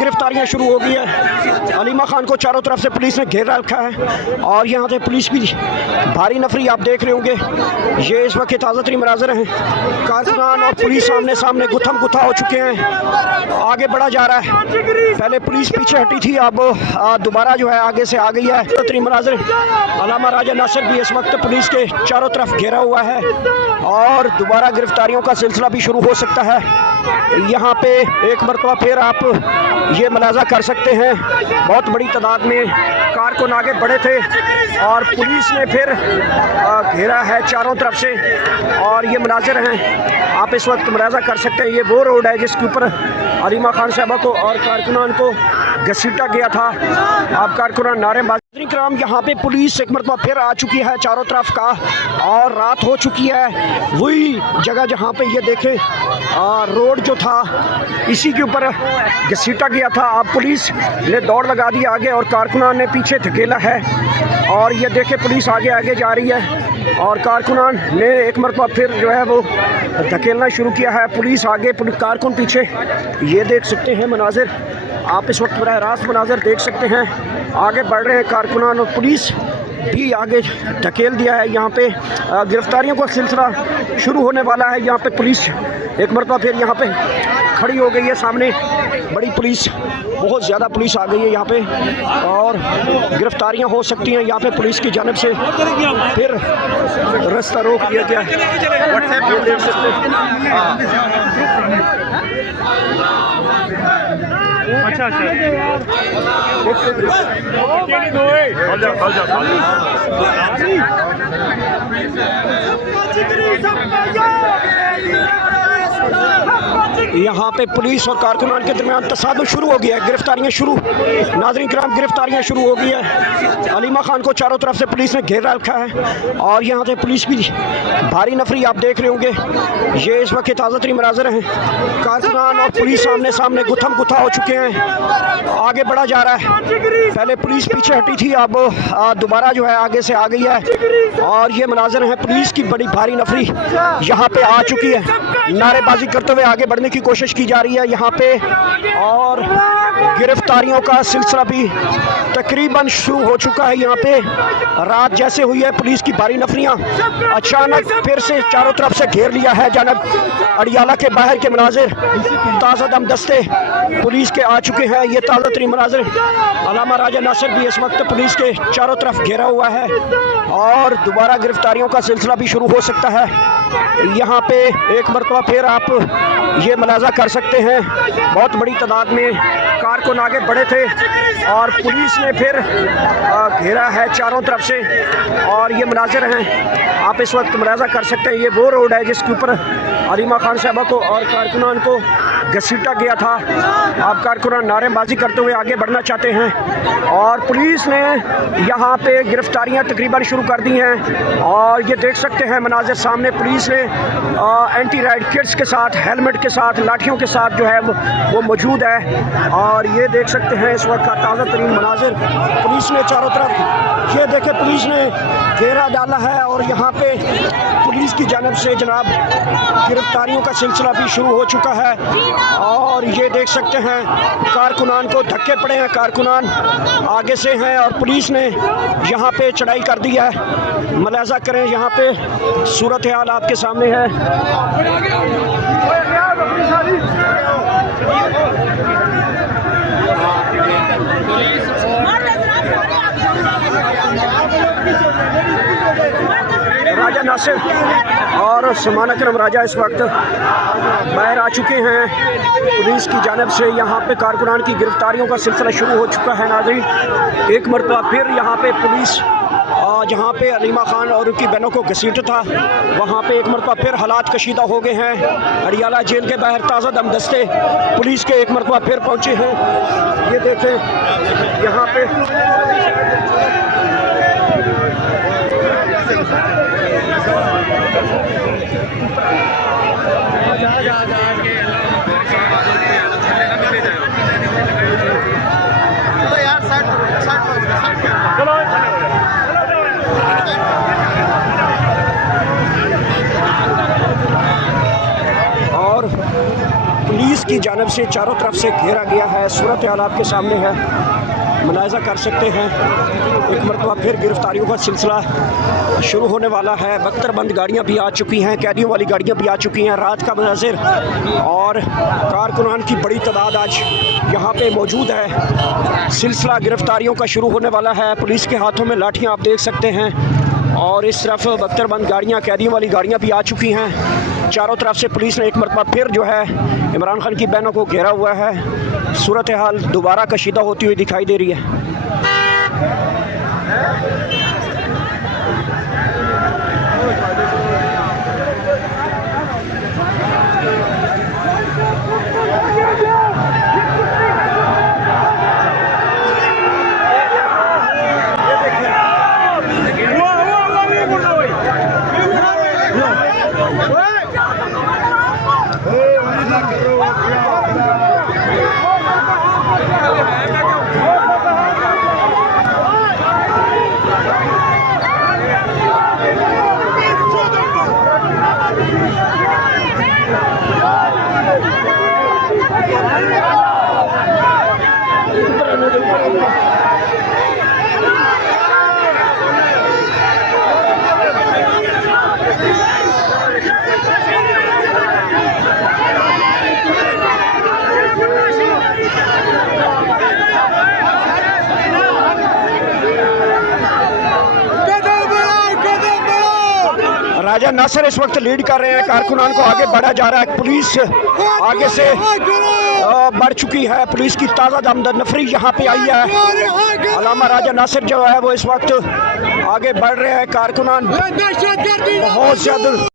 गिरफ्तारियां शुरू हो गई है। अलीमा खान को चारों तरफ से पुलिस ने घेर रखा है और यहाँ से पुलिस भी भारी नफरी आप देख रहे होंगे। ये इस वक्त ताज़ा तरीन मनाज़र हैं। कारकुनान और पुलिस सामने सामने गुत्थम गुत्था हो चुके हैं। आगे बढ़ा जा रहा है। पहले पुलिस पीछे हटी थी, अब दोबारा जो है आगे से आ गई है। तरीन मनाज़र अलामा राजा नासिर भी इस वक्त पुलिस के चारों तरफ घेरा हुआ है और दोबारा गिरफ्तारियों का सिलसिला भी शुरू हो सकता है। यहाँ पे एक मरतबा फिर आप ये मुलाजा कर सकते हैं, बहुत बड़ी तादाद में कारकुन आगे बढ़े थे और पुलिस ने फिर घेरा है चारों तरफ से और ये मुनाजिर हैं। आप इस वक्त मुलाजा कर सकते हैं, ये वो रोड है जिसके ऊपर अलीमा खान साहबा को और कारकुनान को घसीटा गया था। आप कारकुनान नारेबाजी कराम, यहाँ पे पुलिस एक मरतबा फिर आ चुकी है चारों तरफ का और रात हो चुकी है। वही जगह जहाँ पे ये देखें रोड जो था इसी के ऊपर घसीटा गया था। अब पुलिस ने दौड़ लगा दी आगे और कारकुनान ने पीछे धकेला है और ये देखे पुलिस आगे आगे जा रही है और कारकुनान ने एक मरतबा फिर जो है वो धकेलना शुरू किया है। पुलिस आगे, कारकुन पीछे। ये देख सकते हैं मनाजिर, आप इस वक्त बराह रास्त मनाजिर देख सकते हैं। आगे बढ़ रहे हैं कारकुनान और पुलिस भी आगे धकेल दिया है। यहाँ पे गिरफ्तारियों का सिलसिला शुरू होने वाला है। यहाँ पे पुलिस एक मरतबा फिर यहाँ पे खड़ी हो गई है। सामने बड़ी पुलिस, बहुत ज़्यादा पुलिस आ गई है यहाँ पे और गिरफ्तारियाँ हो सकती हैं। यहाँ पे पुलिस की जानिब से फिर रास्ता रोक दिया गया। देख सकते अच्छा यहाँ पे पुलिस और कारकुनान के दरमियान तसादुम शुरू हो गया है। गिरफ्तारियाँ शुरू, नाज़रीन किराम, गिरफ्तारियाँ शुरू हो गई है। अलीमा खान को चारों तरफ से पुलिस ने घेर रखा है और यहाँ से पुलिस भी भारी नफरी आप देख रहे होंगे। ये इस वक्त ताज़ा तरीन मनाज़र हैं। कारकुनान और पुलिस सामने सामने गुत्थम गुत्था हो चुके हैं। आगे बढ़ा जा रहा है। पहले पुलिस पीछे हटी थी, अब दोबारा जो है आगे से आ गई है और ये मनाज़र हैं। पुलिस की बड़ी भारी नफरी यहाँ पे आ चुकी है। नारेबाजी करते हुए आगे बढ़ने की कोशिश की जा रही है यहाँ पे और गिरफ्तारियों का सिलसिला भी तकरीबन शुरू हो चुका है। यहाँ पे रात जैसे हुई है, पुलिस की भारी नफरियाँ अचानक फिर से चारों तरफ से घेर लिया है। जनक अडियाला के बाहर के मनाजिर, ताज़ा दम दस्ते पुलिस के आ चुके हैं। ये ताज़ा तरीन मनाजिर, अलामा राजा नासिर भी इस वक्त पुलिस के चारों तरफ घेरा हुआ है और दोबारा गिरफ्तारियों का सिलसिला भी शुरू हो सकता है। यहाँ पे एक मरतबा फिर आप ये मुलाजा कर सकते हैं, बहुत बड़ी तादाद में कारकुन आगे बढ़े थे और पुलिस ने फिर घेरा है चारों तरफ से और ये मुनाजिर हैं। आप इस वक्त मुलाजा कर सकते हैं, ये वो रोड है जिसके ऊपर अलीमा खान साहबा को और कारकुनान को घसीटा गया था। आप कारकुनान नारेबाजी करते हुए आगे बढ़ना चाहते हैं और पुलिस ने यहाँ पे गिरफ्तारियाँ तकरीबन शुरू कर दी हैं और ये देख सकते हैं मनाजिर, सामने पुलिस ने एंटी राइड किट्स के साथ, हेलमेट के साथ, लाठियों के साथ जो है वो मौजूद है और ये देख सकते हैं इस वक्त का ताज़ा तरीन मनाजिर। पुलिस ने चारों तरफ, ये देखे पुलिस ने घेरा डाला है और यहाँ पे पुलिस की जानिब से जनाब गिरफ्तारियों का सिलसिला भी शुरू हो चुका है और ये देख सकते हैं कारकुनान को धक्के पड़े हैं। कारकुनान आगे से हैं और पुलिस ने यहाँ पे चढ़ाई कर दी है। मुलाजा करें, यहाँ पे सूरत हाल आपके सामने है। राजा नासिर और समान अकरम राजा इस वक्त बाहर आ चुके हैं। पुलिस की जानिब से यहाँ पे कारकुनान की गिरफ्तारियों का सिलसिला शुरू हो चुका है। नाज़रीन, एक मरतबा फिर यहाँ पे पुलिस जहाँ पे अलीमा खान और उनकी बहनों को घसीटा था, वहाँ पे एक मरतबा फिर हालात कशीदा हो गए हैं। अडियाला जेल के बाहर ताज़ा दम दस्ते पुलिस के एक मरतबा फिर पहुँचे हैं। ये देखें यहाँ पे की जानिब से चारों तरफ से घेरा गया है। सूरत हाल आपके सामने है, मुलाहिजा कर सकते हैं। एक मरतबा फिर गिरफ्तारियों का सिलसिला शुरू होने वाला है। बख्तरबंद गाड़ियाँ भी आ चुकी हैं, कैदियों वाली गाड़ियाँ भी आ चुकी हैं। रात का मनाजिर और कारकुनान की बड़ी तादाद आज यहाँ पे मौजूद है। सिलसिला गिरफ्तारियों का शुरू होने वाला है। पुलिस के हाथों में लाठियाँ आप देख सकते हैं और इस तरफ बख्तरबंद गाड़ियाँ, कैदियों वाली गाड़ियाँ भी आ चुकी हैं। चारों तरफ से पुलिस ने एक मरतबा फिर जो है इमरान खान की बहनों को घेरा हुआ है। सूरत हाल दोबारा कशीदा होती हुई दिखाई दे रही है। राजा नासिर इस वक्त लीड कर रहे हैं, कारकुनान को आगे बढ़ा जा रहा है। पुलिस आगे से बढ़ चुकी है। पुलिस की ताज़ा दमदार नफरी यहाँ पे आई है। अलामा राजा नासिर जो है वो इस वक्त आगे बढ़ रहे हैं। कारकुनान बहुत ज़्यादा